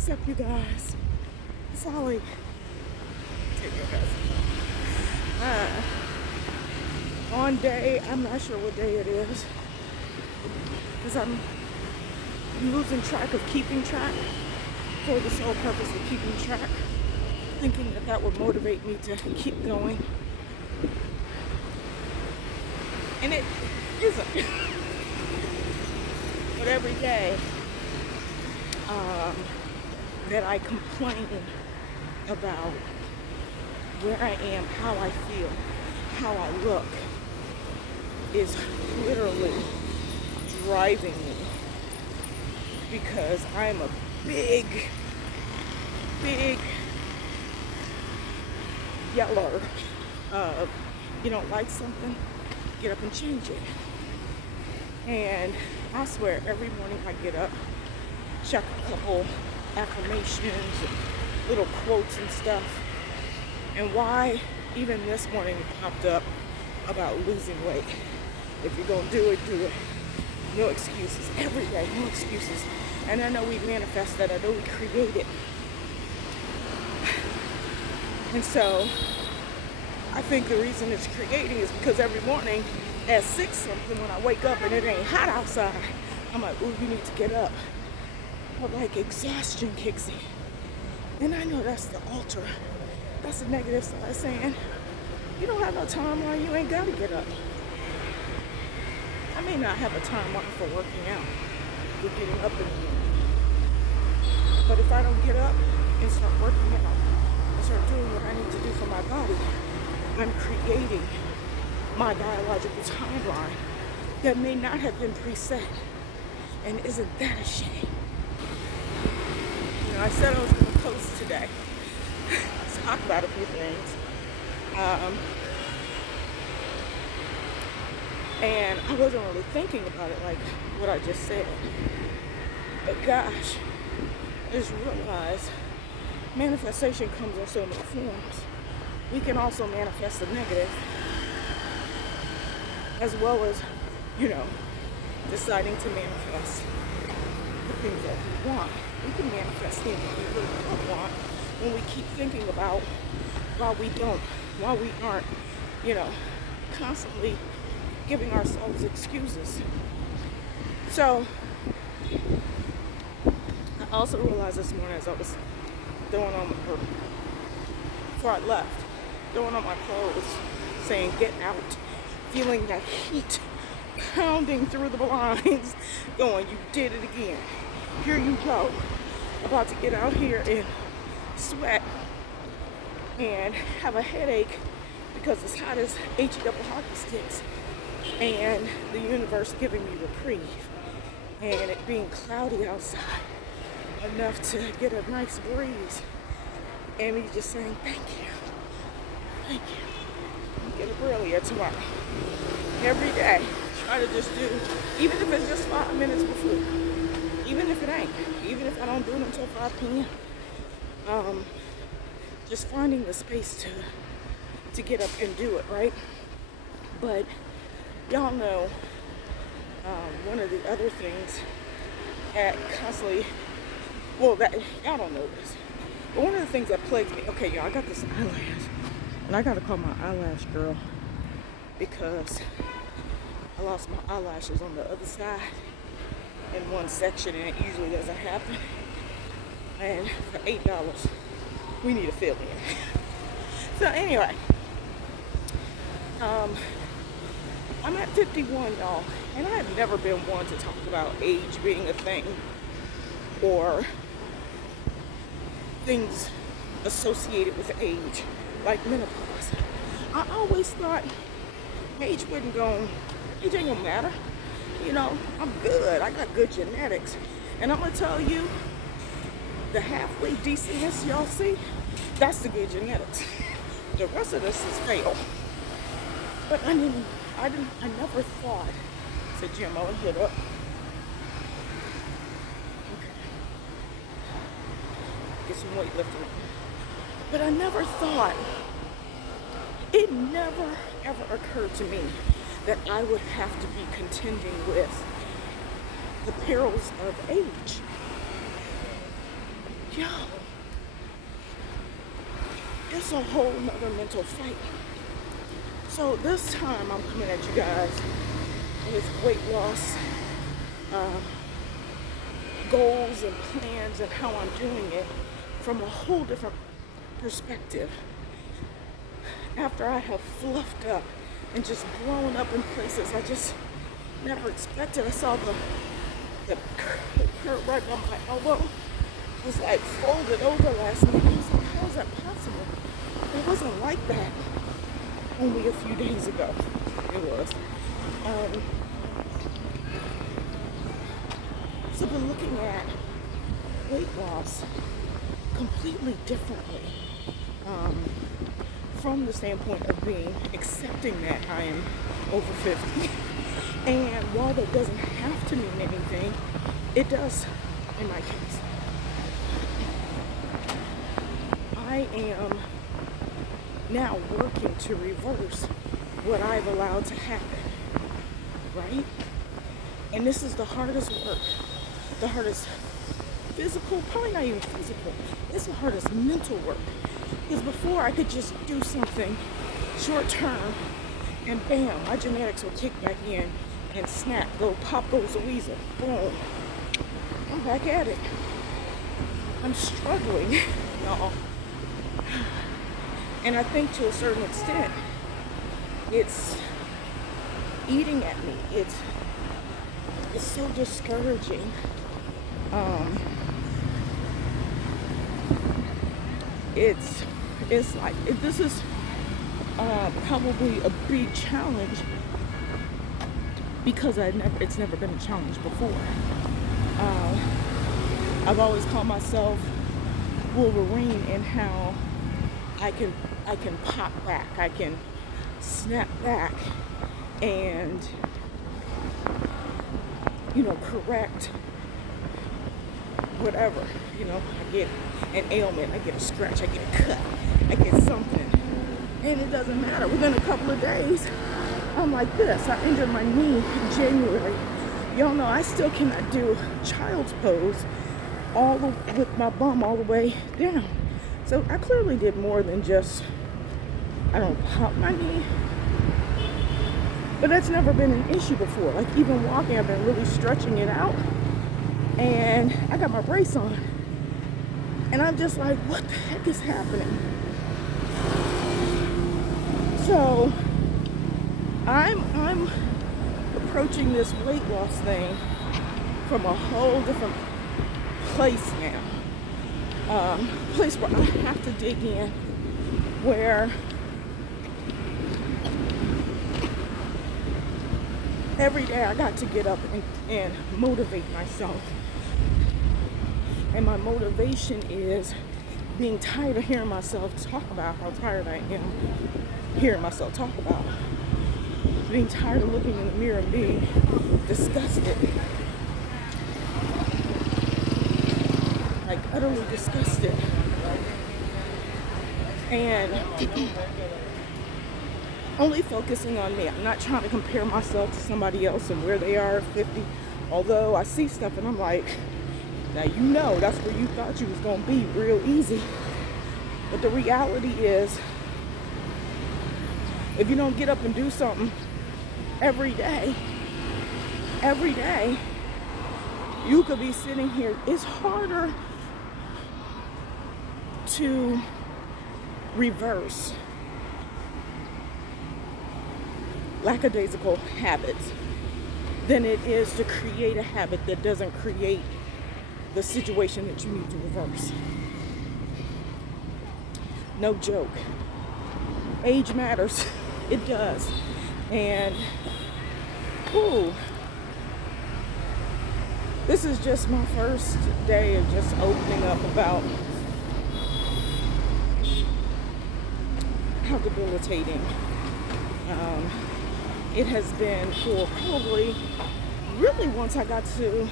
What's up, you guys? Sally. Take your guys. On day, I'm not sure what day it is, because I'm losing track of keeping track for the sole purpose of keeping track, thinking that that would motivate me to keep going. And it isn't. But every day that I complain about where I am, how I feel, how I look, is literally driving me, because I'm a big yeller of, you don't like something, get up and change it. And I swear, every morning I get up, check a couple affirmations and little quotes and stuff. And why even this morning it popped up about losing weight. If you're gonna do it, do it. No excuses. Every day, no excuses. And I know we manifest that. I know we create it. And so I think the reason it's creating is because every morning at 6 something, when I wake up and it ain't hot outside, I'm like, ooh, you need to get up. But like exhaustion kicks in. And I know that's the ultra. That's the negative side, saying, you don't have no timeline, you ain't gotta get up. I may not have a timeline for working out, for getting up in the morning. But if I don't get up and start working out, and start doing what I need to do for my body, I'm creating my biological timeline that may not have been preset. And isn't that a shame? You know, I said I was going to post today, talk about a few things. And I wasn't really thinking about it like what I just said. But gosh, I just realized manifestation comes in so many forms. We can also manifest the negative, as well as, deciding to manifest the things that we want. We can manifest things that we really don't want when we keep thinking about why we don't, why we aren't, constantly giving ourselves excuses. So I also realized this morning as I was before I left, throwing on my clothes, saying get out, feeling that heat pounding through the blinds, going, you did it again. Here you go, about to get out here and sweat and have a headache because it's hot as HE-double hockey sticks, and the universe giving me reprieve, and it being cloudy outside enough to get a nice breeze, and me just saying thank you. Get up earlier tomorrow. Every day, try to just do, even if it's just 5 minutes before, even if it ain't, even if I don't do it until 5 p.m. Just finding the space to get up and do it, right? But y'all know, one of the other things that constantly, that y'all don't know this, but one of the things that plagues me, okay, y'all, I got this eyelash, and I gotta call my eyelash girl because I lost my eyelashes on the other side in one section, and it usually doesn't happen. And for $8, we need a fill in. So anyway, I'm at 51, y'all, and I have never been one to talk about age being a thing or things associated with age, like menopause. I always thought age ain't gonna matter. I'm good. I got good genetics. And I'm gonna tell you, the halfway decentness y'all see, that's the good genetics. The rest of this is fail. But I never thought, said Jim, I'll hit up. Okay. Get some weightlifting. But I never thought, it never ever occurred to me that I would have to be contending with the perils of age. yo, it's a whole nother mental fight. So this time I'm coming at you guys with weight loss goals and plans and how I'm doing it from a whole different perspective. After I have fluffed up and just blown up in places I just never expected. I saw the curve right by my elbow. It was like folded over last night. I was like, how is that possible? It wasn't like that only a few days ago. It was. So I've been looking at weight loss completely differently. From the standpoint of accepting that I am over 50. And while that doesn't have to mean anything, it does in my case. I am now working to reverse what I've allowed to happen, right? And this is the hardest work, the hardest physical, probably not even physical, it's the hardest mental work. Because before I could just do something short term and bam, my genetics will kick back in and snap, go pop goes the weasel, boom, I'm back at it. I'm struggling, y'all. And I think to a certain extent, it's eating at me. It's so discouraging. It's like this is probably a big challenge because it's never been a challenge before. I've always called myself Wolverine in how I can pop back, I can snap back, and correct whatever. I get an ailment, I get a scratch, I get a cut, I get something, and it doesn't matter. Within a couple of days, I'm like this. I injured my knee in January. Y'all know I still cannot do child's pose with my bum all the way down. So I clearly did more than just, pop my knee. But that's never been an issue before. Like even walking, I've been really stretching it out. And I got my brace on. And I'm just like, what the heck is happening? So I'm approaching this weight loss thing from a whole different place now. Place where I have to dig in, where every day I got to get up and motivate myself. And my motivation is being tired of hearing myself talk about how tired I am hearing myself talk about. Being tired of looking in the mirror and being disgusted. Like utterly disgusted. And only focusing on me. I'm not trying to compare myself to somebody else and where they are at 50. Although I see stuff and I'm like, now that's where you thought you was going to be real easy. But the reality is, if you don't get up and do something every day, you could be sitting here. It's harder to reverse lackadaisical habits than it is to create a habit that doesn't create the situation that you need to reverse. No joke. Age matters. It does. And this is just my first day of just opening up about how debilitating it has been for probably really once I got to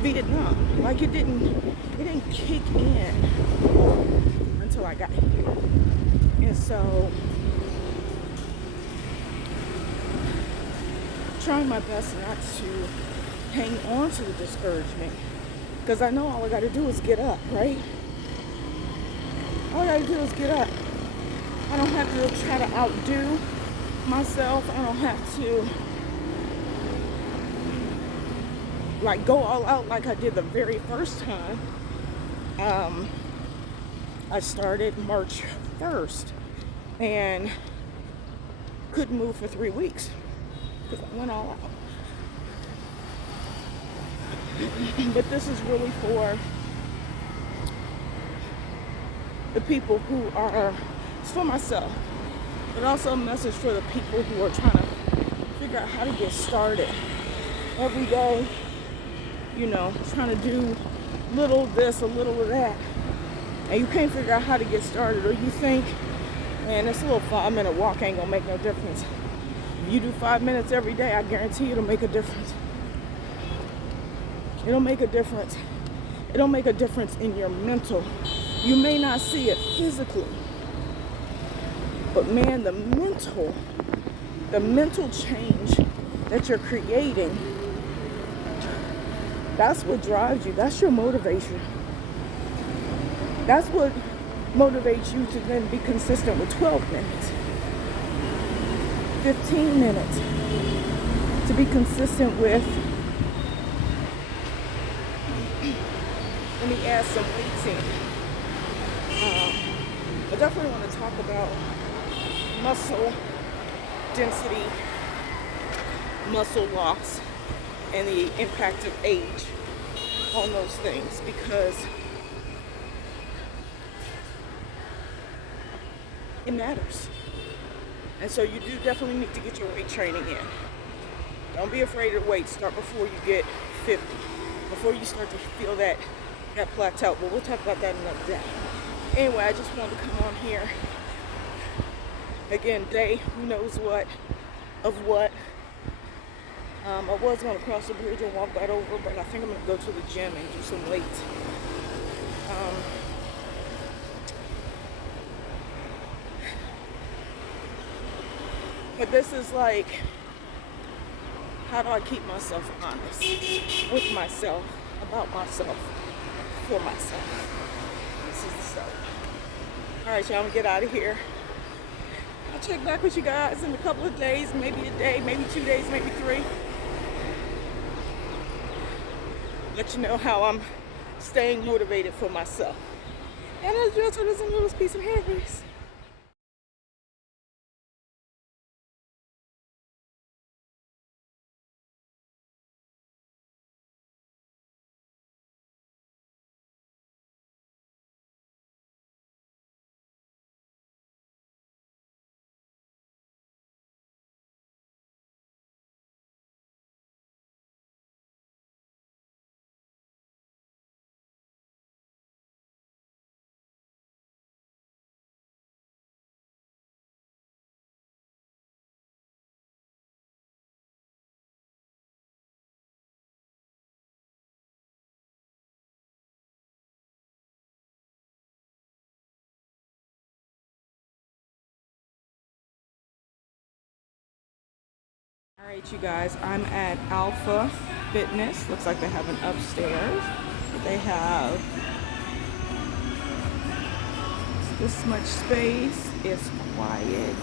Vietnam. Like it didn't kick in until I got here. And so trying my best not to hang on to the discouragement Because I know all I got to do is get up, right? All I got to do is get up. I don't have to try to outdo myself. I don't have to like go all out like I did the very first time. I started March 1st and couldn't move for 3 weeks because I went all out. But this is really for the people who are, it's for myself, but also a message for the people who are trying to figure out how to get started every day, you know, trying to do little this, a little of that, and you can't figure out how to get started, or you think, man, this little 5-minute walk ain't gonna make no difference. If you do 5 minutes every day, I guarantee it'll make a difference. It'll make a difference. It'll make a difference in your mental. You may not see it physically, but man, the mental change that you're creating, that's what drives you. That's your motivation. That's what motivates you to then be consistent with 12 minutes, 15 minutes, to be consistent with, let me add some weights in. I definitely want to talk about muscle density, muscle loss, and the impact of age on those things, because it matters. And so you do definitely need to get your weight training in. Don't be afraid of weight. Start before you get 50, before you start to feel that plateau. But we'll talk about that another day. Anyway, I just wanted to come on here. Again, day, who knows what, of what. I was going to cross the bridge and walk that over, but I think I'm going to go to the gym and do some weights. But this is like, how do I keep myself honest with myself, about myself, for myself? This is the stuff. All right, y'all, I'm gonna get out of here. I'll check back with you guys in a couple of days, maybe a day, maybe 2 days, maybe 3. Let you know how I'm staying motivated for myself. And as usual, so there's a little piece of hair grease. All right, you guys, I'm at Alpha Fitness. Looks like they have an upstairs. They have this much space. It's quiet.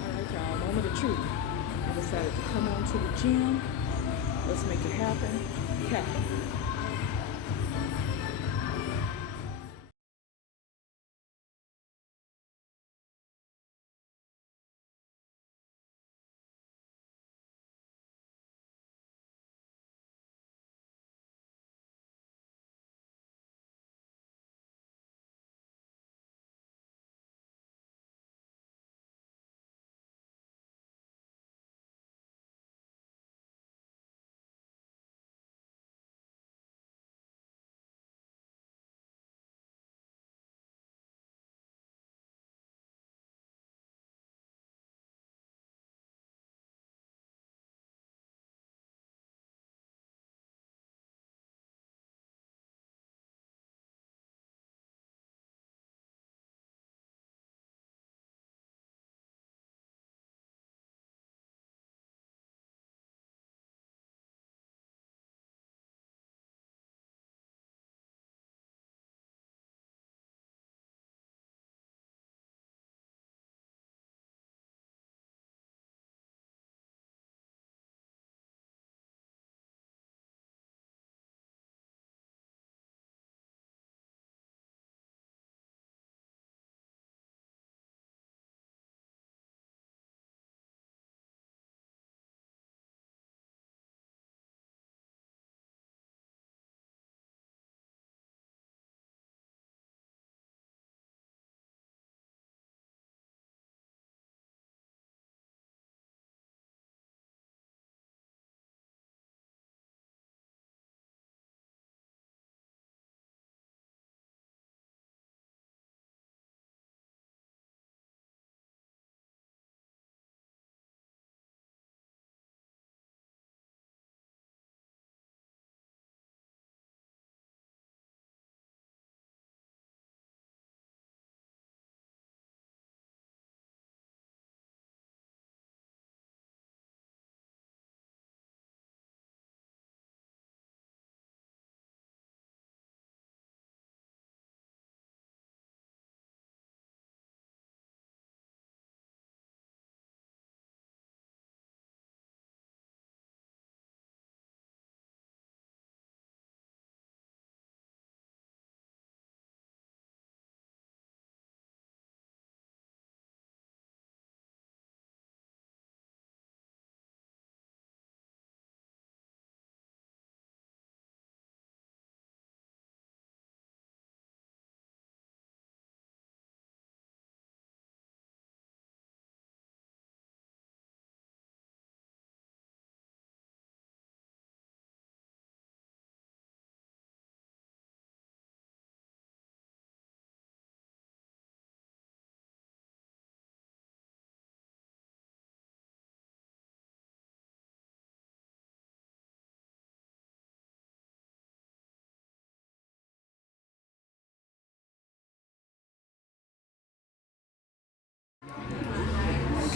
All right, y'all, moment of truth. I decided to come on to the gym. Let's make it happen.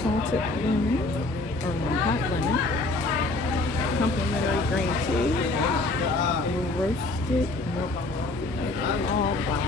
salted lemon, or hot lemon, complimentary green tea, roasted milk coffee, all by